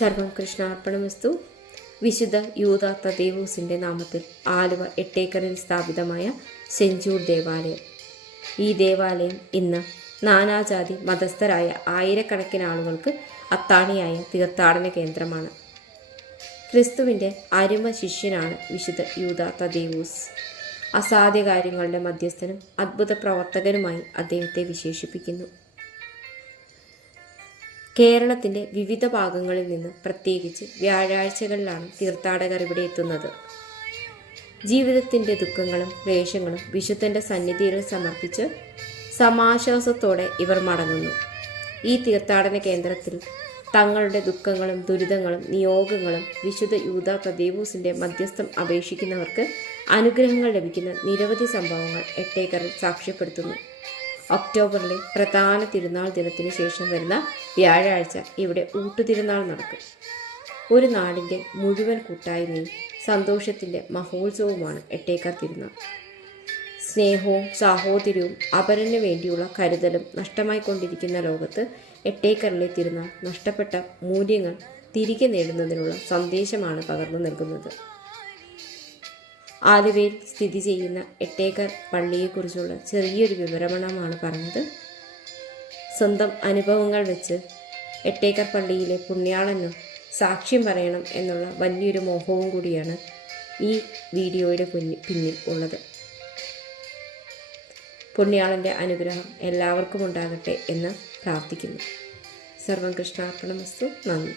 സർവം കൃഷ്ണാർപ്പണമസ്തു. വിശുദ്ധ യൂദ തദേവൂസിൻ്റെ നാമത്തിൽ ആലുവ എട്ടേക്കറിൽ സ്ഥാപിതമായ സെഞ്ചൂർ ദേവാലയം. ഈ ദേവാലയം ഇന്ന് നാനാജാതി മതസ്ഥരായ ആയിരക്കണക്കിന് ആളുകൾക്ക് അത്താണിയായ തീർത്ഥാടന കേന്ദ്രമാണ്. ക്രിസ്തുവിൻ്റെ അരുമ ശിഷ്യനാണ് വിശുദ്ധ യൂദ തദേവൂസ്. അസാധ്യ കാര്യങ്ങളുടെ മധ്യസ്ഥനും അദ്ഭുത പ്രവർത്തകനുമായി അദ്ദേഹത്തെ വിശേഷിപ്പിക്കുന്നു. കേരളത്തിൻ്റെ വിവിധ ഭാഗങ്ങളിൽ നിന്ന് പ്രത്യേകിച്ച് വ്യാഴാഴ്ചകളിലാണ് തീർത്ഥാടകർ ഇവിടെ എത്തുന്നത്. ജീവിതത്തിൻ്റെ ദുഃഖങ്ങളും ക്ലേശങ്ങളും വിശുദ്ധൻ്റെ സന്നിധിയിൽ സമർപ്പിച്ച് സമാശ്വാസത്തോടെ ഇവർ മടങ്ങുന്നു. ഈ തീർത്ഥാടന കേന്ദ്രത്തിൽ തങ്ങളുടെ ദുഃഖങ്ങളും ദുരിതങ്ങളും നിയോഗങ്ങളും വിശുദ്ധ യൂദ തദേവൂസിൻ്റെ മധ്യസ്ഥം അപേക്ഷിക്കുന്നവർക്ക് അനുഗ്രഹങ്ങൾ ലഭിക്കുന്ന നിരവധി സംഭവങ്ങൾ എട്ടേക്കറിൽ സാക്ഷ്യപ്പെടുത്തുന്നു. ഒക്ടോബറിലെ പ്രധാന തിരുനാൾ ദിനത്തിന് ശേഷം വരുന്ന വ്യാഴാഴ്ച ഇവിടെ ഊട്ടുതിരുനാൾ നടക്കും. ഒരു നാടിൻ്റെ മുഴുവൻ കൂട്ടായ്മയും സന്തോഷത്തിൻ്റെ മഹോത്സവവുമാണ് എട്ടേക്കർ തിരുനാൾ. സ്നേഹവും സാഹോദര്യവും അപരന് വേണ്ടിയുള്ള കരുതലും നഷ്ടമായിക്കൊണ്ടിരിക്കുന്ന ലോകത്ത് എട്ടേക്കറിലെ തിരുനാൾ നഷ്ടപ്പെട്ട മൂല്യങ്ങൾ തിരികെ നേടുന്നതിനുള്ള സന്ദേശമാണ് പകർന്നു നൽകുന്നത്. ആലുവയിൽ സ്ഥിതി ചെയ്യുന്ന എട്ടേക്കർ പള്ളിയെക്കുറിച്ചുള്ള ചെറിയൊരു വിവരണമാണ് പറഞ്ഞത്. സ്വന്തം അനുഭവങ്ങൾ വെച്ച് എട്ടേക്കർ പള്ളിയിലെ പുണ്യാളന് സാക്ഷ്യം പറയണം എന്നുള്ള വലിയൊരു മോഹവും കൂടിയാണ് ഈ വീഡിയോയുടെ പിന്നിൽ ഉള്ളത്. പുണ്യാളൻ്റെ അനുഗ്രഹം എല്ലാവർക്കും ഉണ്ടാകട്ടെ എന്ന് പ്രാർത്ഥിക്കുന്നു. സർവം കൃഷ്ണാർപ്പണമസ്തു. നന്ദി.